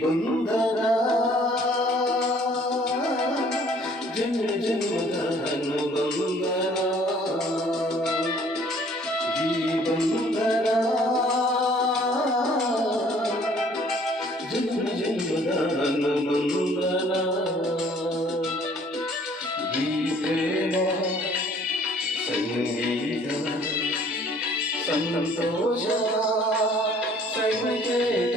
ಬಂದದ ಜನ್ಮ ಜನ್ಮದ ಅನುಬಂಧರ ಈ ಬಂಧರ ಜನ್ಮ ಜನ್ಮದ ಅನುಬಂಧರ ಈ ಪ್ರೇಮ ಸಂಗೀತ ಸಂತೋಷ ಸಂಗೀತ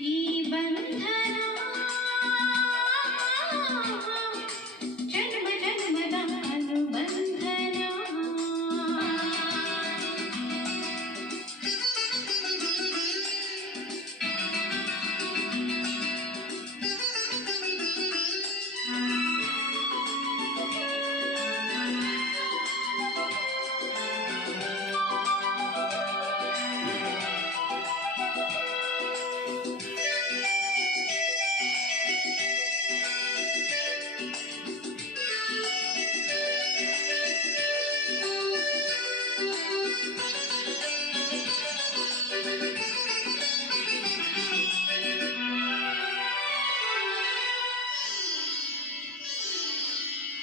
बन्ध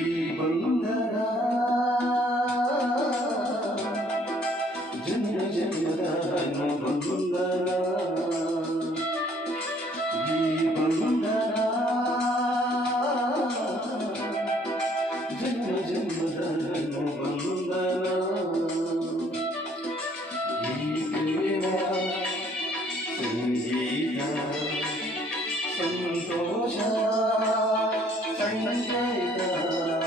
ఈ బందరా. జన్మ జన్మదాను బందరా. ఈ బందరా. జన్మ జన్మదాను బందరా. ఈ ప్రేమ సంగీత సంతోష. 欢迎的